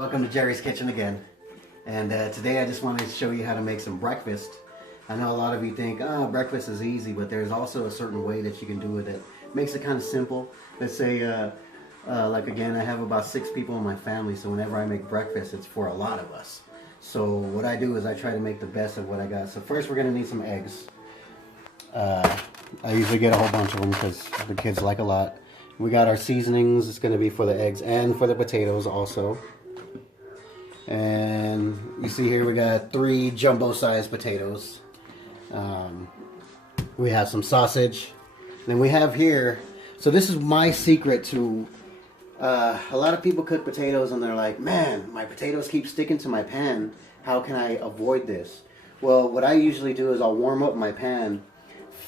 Welcome to Jerry's Kitchen again. And today I just wanted to show you how to make some breakfast. I know a lot of you think, oh, breakfast is easy, but there's also a certain way that you can do it that makes it kind of simple. Let's say, like again, I have about 6 people in my family, so whenever I make breakfast, it's for a lot of us. So what I do is I try to make the best of what I got. So first we're going to need some eggs. I usually get a whole bunch of them because the kids like a lot. We got our seasonings. It's going to be for the eggs and for the potatoes also. And you see here we got 3 jumbo-sized potatoes. We have some sausage. Then we have here, so this is my secret to, a lot of people cook potatoes and they're like, man, my potatoes keep sticking to my pan. How can I avoid this? Well, what I usually do is I'll warm up my pan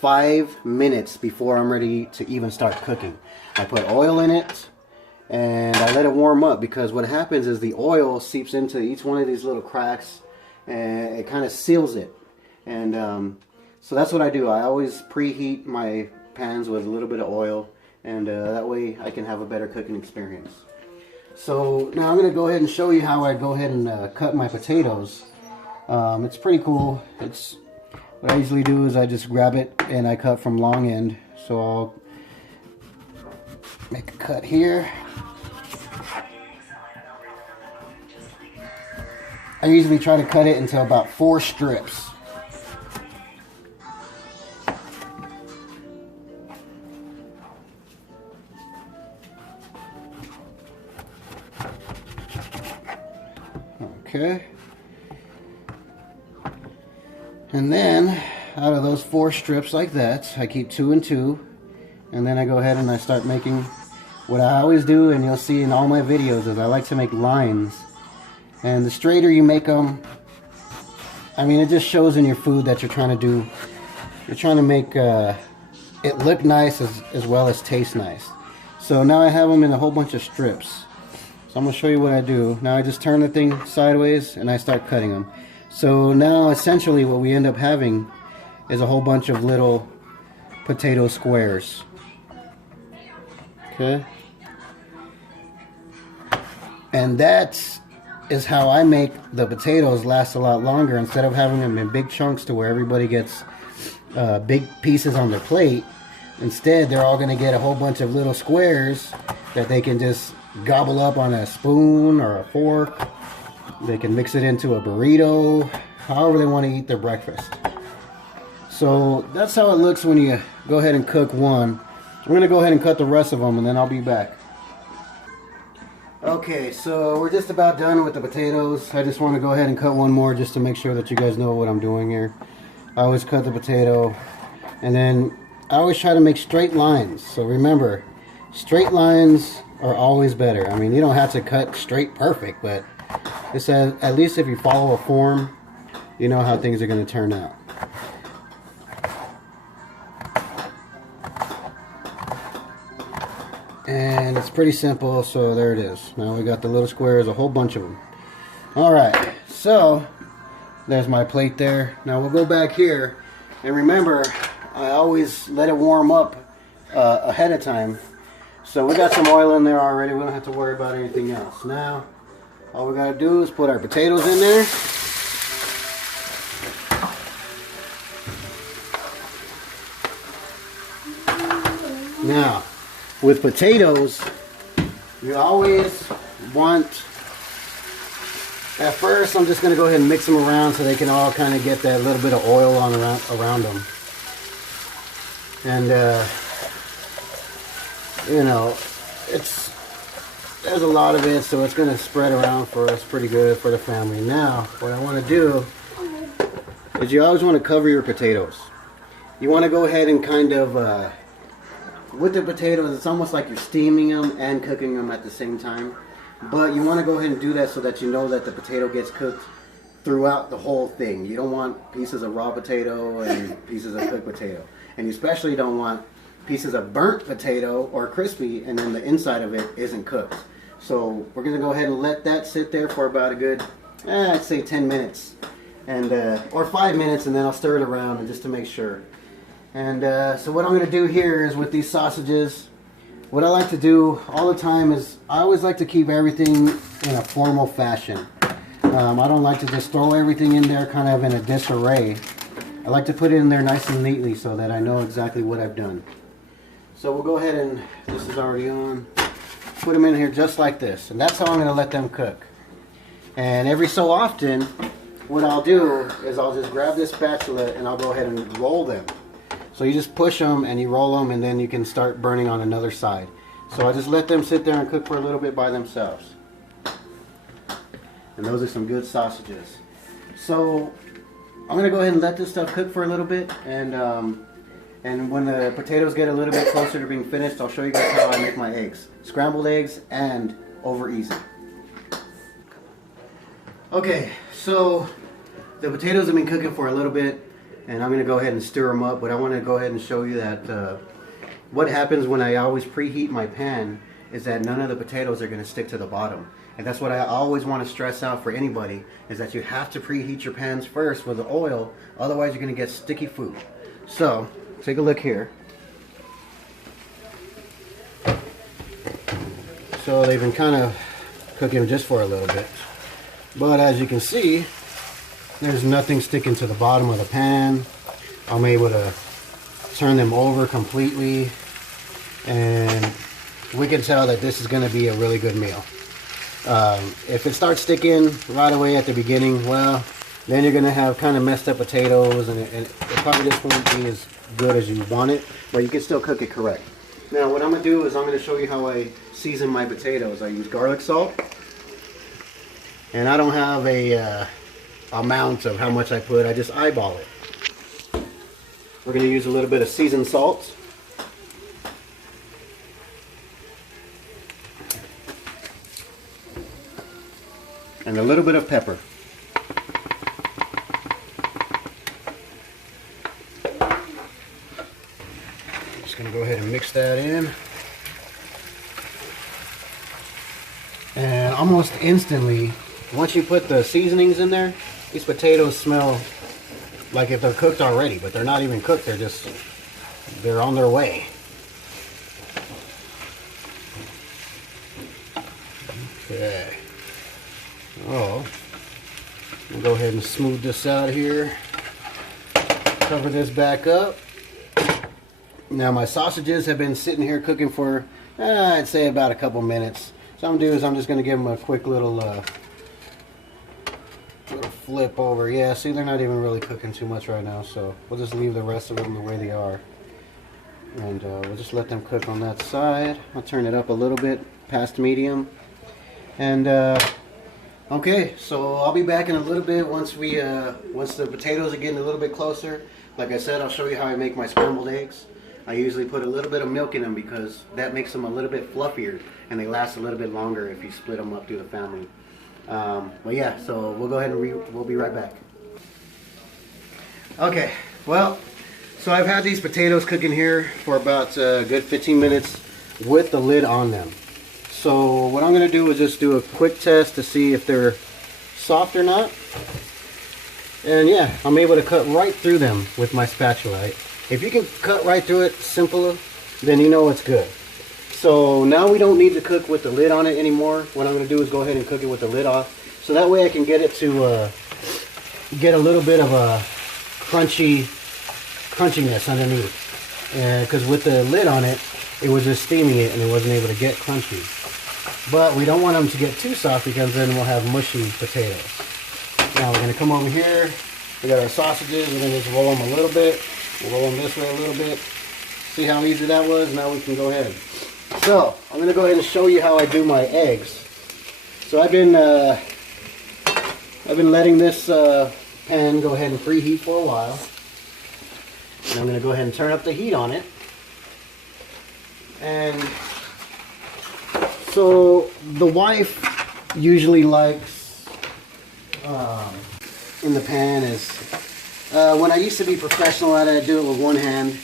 5 minutes before I'm ready to even start cooking. I put oil in it and I let it warm up, because what happens is the oil seeps into each one of these little cracks and it kind of seals it. And so that's what I do. I always preheat my pans with a little bit of oil, and that way I can have a better cooking experience. So now I'm going to go ahead and show you how I go ahead and cut my potatoes. It's pretty cool. What I usually do is I just grab it and I cut from long end. So I'll make a cut here. I usually try to cut it into about 4 strips. Okay. And then out of those 4 strips like that, I keep 2 and 2, and then I go ahead and I start making what I always do, and you'll see in all my videos, is I like to make lines. And the straighter you make them, I mean, it just shows in your food that you're trying to do, you're trying to make it look nice as well as taste nice. So now I have them in a whole bunch of strips. So I'm going to show you what I do. Now I just turn the thing sideways and I start cutting them. So now essentially what we end up having is a whole bunch of little potato squares. Okay? And that is how I make the potatoes last a lot longer. Instead of having them in big chunks to where everybody gets big pieces on their plate, instead they're all going to get a whole bunch of little squares that they can just gobble up on a spoon or a fork. They can mix it into a burrito, however they want to eat their breakfast. So that's how it looks when you go ahead and cook one. We're going to go ahead and cut the rest of them, and then I'll be back. Okay, so we're just about done with the potatoes. I just want to go ahead and cut one more just to make sure that you guys know what I'm doing here. I always cut the potato, and then I always try to make straight lines. So remember, straight lines are always better. I mean, you don't have to cut straight perfect, but it's at least if you follow a form, you know how things are going to turn out. And it's pretty simple, so there it is. Now we got the little squares, a whole bunch of them. Alright, so there's my plate there. Now we'll go back here, and remember, I always let it warm up ahead of time. So we got some oil in there already. We don't have to worry about anything else. Now, all we gotta do is put our potatoes in there. Now, with potatoes, you always want, at first I'm just going to go ahead and mix them around so they can all kind of get that little bit of oil on around them. And, you know, there's a lot of it, so it's going to spread around for us pretty good for the family. Now, what I want to do is you always want to cover your potatoes. You want to go ahead and kind of, with the potatoes, it's almost like you're steaming them and cooking them at the same time. But you want to go ahead and do that so that you know that the potato gets cooked throughout the whole thing. You don't want pieces of raw potato and pieces of cooked potato. And you especially don't want pieces of burnt potato or crispy and then the inside of it isn't cooked. So we're going to go ahead and let that sit there for about a good, I'd say 10 minutes. And or 5 minutes, and then I'll stir it around and just to make sure. And so what I'm going to do here is with these sausages, what I like to do all the time is I always like to keep everything in a formal fashion. I don't like to just throw everything in there kind of in a disarray. I like to put it in there nice and neatly so that I know exactly what I've done. So we'll go ahead and, this is already on, put them in here just like this. And that's how I'm going to let them cook. And every so often, what I'll do is I'll just grab this spatula and I'll go ahead and roll them. So you just push them and you roll them, and then you can start burning on another side. So I just let them sit there and cook for a little bit by themselves. And those are some good sausages. So I'm going to go ahead and let this stuff cook for a little bit. And when the potatoes get a little bit closer to being finished, I'll show you guys how I make my eggs. Scrambled eggs and over easy. Okay, so the potatoes have been cooking for a little bit. And I'm going to go ahead and stir them up, but I want to go ahead and show you that what happens when I always preheat my pan is that none of the potatoes are going to stick to the bottom. And that's what I always want to stress out for anybody, is that you have to preheat your pans first with the oil, otherwise you're going to get sticky food. So, take a look here. So they've been kind of cooking just for a little bit. But as you can see, there's nothing sticking to the bottom of the pan. I'm able to turn them over completely, and we can tell that this is going to be a really good meal. If it starts sticking right away at the beginning, well, then you're going to have kind of messed up potatoes, and it probably just won't be as good as you want it, but you can still cook it correct. Now what I'm going to do is I'm going to show you how I season my potatoes. I use garlic salt, and I don't have a amount of how much I put. I just eyeball it. We're going to use a little bit of seasoned salt. And a little bit of pepper. Just going to go ahead and mix that in. And almost instantly, once you put the seasonings in there, these potatoes smell like if they're cooked already, but they're not even cooked. They're on their way. Okay. Oh, we'll go ahead and smooth this out here. Cover this back up. Now my sausages have been sitting here cooking for, I'd say about a couple minutes. So what I'm going to do is I'm just going to give them a quick little flip over. Yeah, see, they're not even really cooking too much right now, so we'll just leave the rest of them the way they are. And we'll just let them cook on that side. I'll turn it up a little bit past medium. And okay, so I'll be back in a little bit once the potatoes are getting a little bit closer. Like I said, I'll show you how I make my scrambled eggs. I usually put a little bit of milk in them because that makes them a little bit fluffier, and they last a little bit longer if you split them up through the family. But yeah, so we'll go ahead and we'll be right back. Okay, well, so I've had these potatoes cooking here for about a good 15 minutes with the lid on them. So what I'm going to do is just do a quick test to see if they're soft or not. And yeah, I'm able to cut right through them with my spatula. If you can cut right through it simpler, then you know it's good. So now we don't need to cook with the lid on it anymore. What I'm going to do is go ahead and cook it with the lid off. So that way I can get it to get a little bit of a crunchiness underneath. Because with the lid on it, it was just steaming it and it wasn't able to get crunchy. But we don't want them to get too soft because then we'll have mushy potatoes. Now we're going to come over here. We got our sausages. We're going to just roll them a little bit. We'll roll them this way a little bit. See how easy that was? Now we can go ahead. So, I'm going to go ahead and show you how I do my eggs. So I've been letting this pan go ahead and preheat for a while. And I'm going to go ahead and turn up the heat on it. And so the wife usually likes in the pan is when I used to be professional at it, I'd do it with one hand.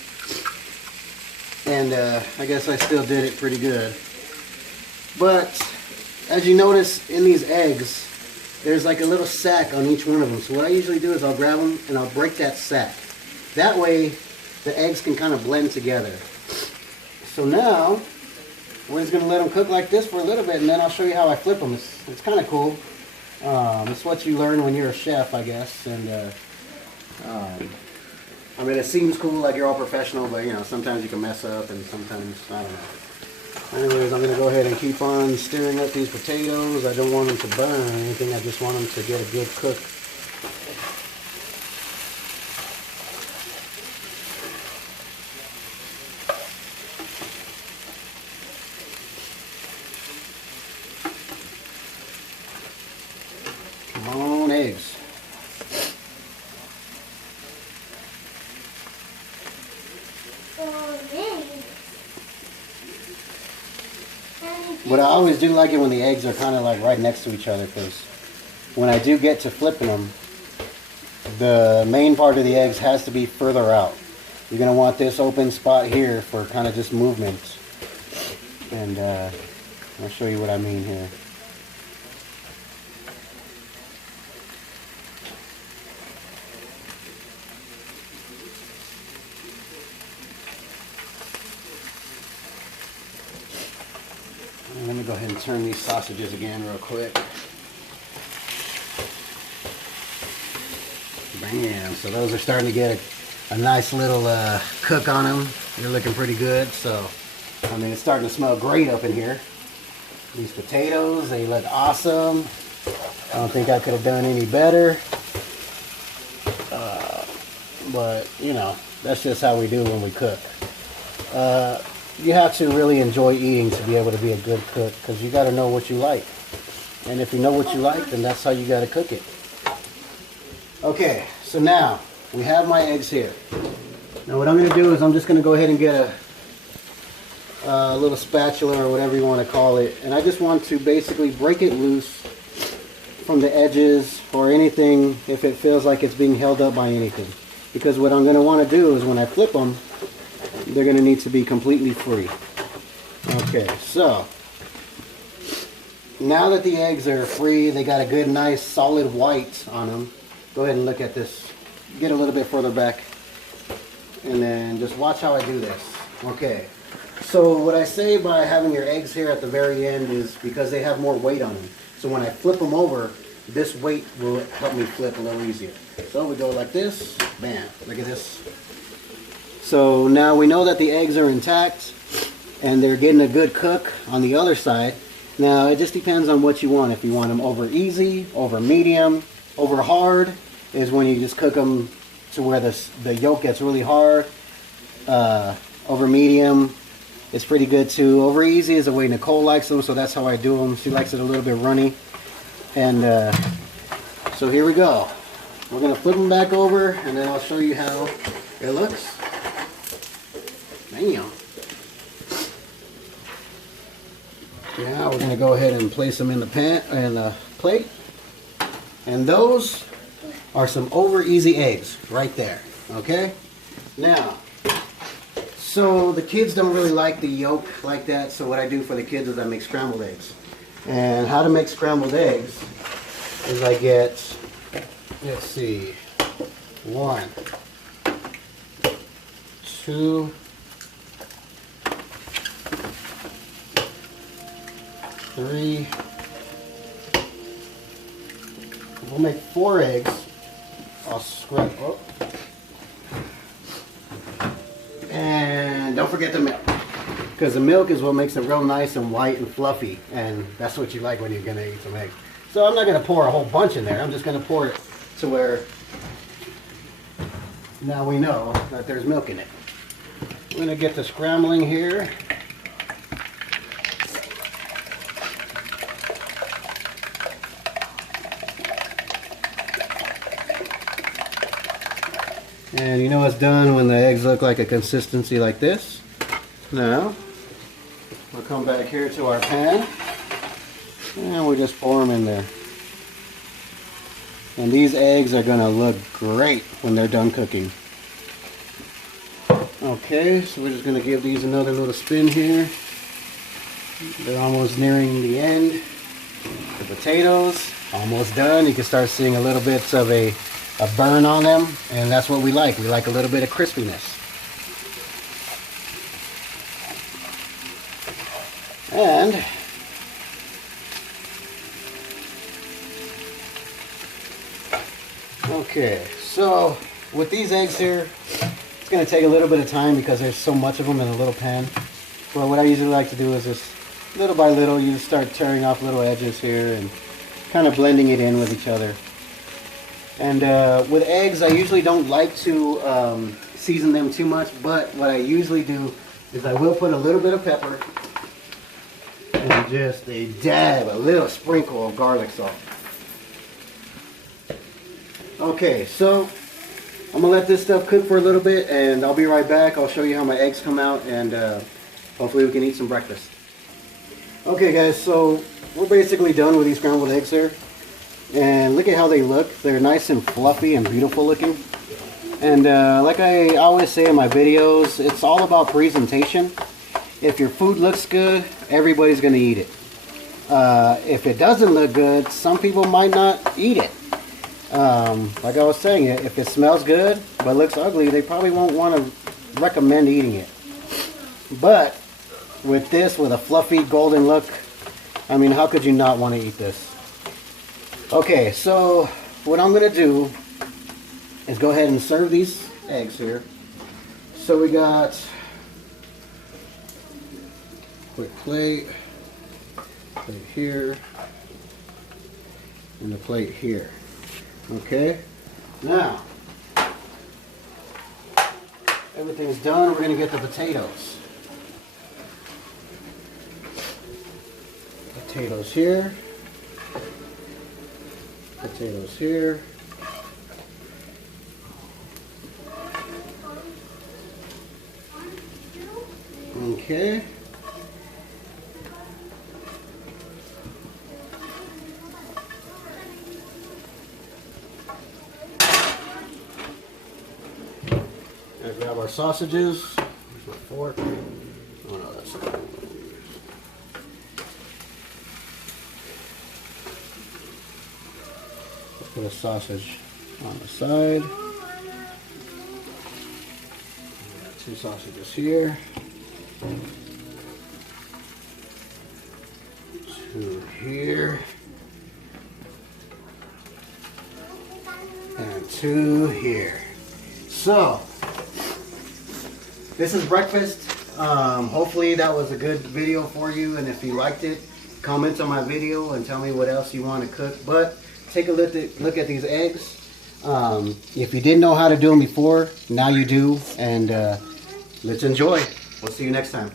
And I guess I still did it pretty good. But as you notice in these eggs, there's like a little sack on each one of them. So what I usually do is I'll grab them and I'll break that sack. That way the eggs can kind of blend together. So now we're just gonna let them cook like this for a little bit, and then I'll show you how I flip them. It's kind of cool. It's what you learn when you're a chef, I guess. And I mean, it seems cool, like you're all professional, but you know, sometimes you can mess up, and sometimes I don't know. Anyways, I'm gonna go ahead and keep on stirring up these potatoes. I don't want them to burn or anything. I just want them to get a good cook. Come on, eggs. But I always do like it when the eggs are kind of like right next to each other, because when I do get to flipping them, the main part of the eggs has to be further out. You're going to want this open spot here for kind of just movement. And I'll show you what I mean here. Let me go ahead and turn these sausages again real quick. Bam! So those are starting to get a nice little cook on them. They're looking pretty good. So, I mean, it's starting to smell great up in here. These potatoes, they look awesome. I don't think I could have done any better. But, you know, that's just how we do when we cook. You have to really enjoy eating to be able to be a good cook, because you got to know what you like. And if you know what you like, then that's how you got to cook it. Okay, so now we have my eggs here. Now what I'm going to do is I'm just going to go ahead and get a little spatula or whatever you want to call it. And I just want to basically break it loose from the edges or anything if it feels like it's being held up by anything. Because what I'm going to want to do is when I flip them, they're going to need to be completely free. Okay, so now that the eggs are free, they got a good, nice, solid white on them. Go ahead and look at this. Get a little bit further back. And then just watch how I do this. Okay, so what I say by having your eggs here at the very end is because they have more weight on them. So when I flip them over, this weight will help me flip a little easier. So we go like this. Bam. Look at this. So now we know that the eggs are intact and they're getting a good cook on the other side. Now it just depends on what you want. If you want them over easy, over medium, over hard is when you just cook them to where the yolk gets really hard. Over medium, it's pretty good too. Over easy is the way Nicole likes them, so that's how I do them. She likes it a little bit runny. And so here we go. We're going to flip them back over and then I'll show you how it looks. Bam. Now we're going to go ahead and place them in the plate. And those are some over easy eggs right there. Okay? Now, so the kids don't really like the yolk like that, so what I do for the kids is I make scrambled eggs. And how to make scrambled eggs is I get, let's see, 1, 2, 3. We'll make 4 eggs. I'll scrub. Oh. And don't forget the milk, because the milk is what makes it real nice and white and fluffy, and that's what you like when you're going to eat some eggs. So I'm not going to pour a whole bunch in there. I'm just going to pour it to where now we know that there's milk in it. I'm going to get the scrambling here. And you know it's done when the eggs look like a consistency like this. Now, we'll come back here to our pan and we'll just pour them in there. And these eggs are going to look great when they're done cooking. Okay, so we're just going to give these another little spin here. They're almost nearing the end. The potatoes, almost done. You can start seeing a little bit of a burn on them, and that's what we like. We like a little bit of crispiness. And okay, so with these eggs here, it's going to take a little bit of time because there's so much of them in a little pan. But what I usually like to do is just little by little, you just start tearing off little edges here and kind of blending it in with each other. And with eggs, I usually don't like to season them too much, but what I usually do is I will put a little bit of pepper and just a dab, a little sprinkle of garlic salt. Okay, so I'm gonna let this stuff cook for a little bit and I'll be right back. I'll show you how my eggs come out and hopefully we can eat some breakfast. Okay guys, so we're basically done with these scrambled eggs here. And look at how they look. They're nice and fluffy and beautiful looking. And like I always say in my videos, it's all about presentation. If your food looks good, everybody's going to eat it. If it doesn't look good, some people might not eat it. Like I was saying, if it smells good but looks ugly, they probably won't want to recommend eating it. But with this, with a fluffy golden look, I mean, how could you not want to eat this? Okay, so what I'm going to do is go ahead and serve these eggs here. So we got quick plate here, and the plate here. Okay, now everything's done. We're going to get the potatoes. Potatoes here. Potatoes here. Okay. And grab our sausages. Here's my fork. Oh no, that's not. Put a sausage on the side. Got 2 sausages here. 2 here. And 2 here. So, this is breakfast. Hopefully that was a good video for you, and if you liked it, comment on my video and tell me what else you want to cook. But take a look at these eggs. If you didn't know how to do them before, now you do, and let's enjoy. We'll see you next time.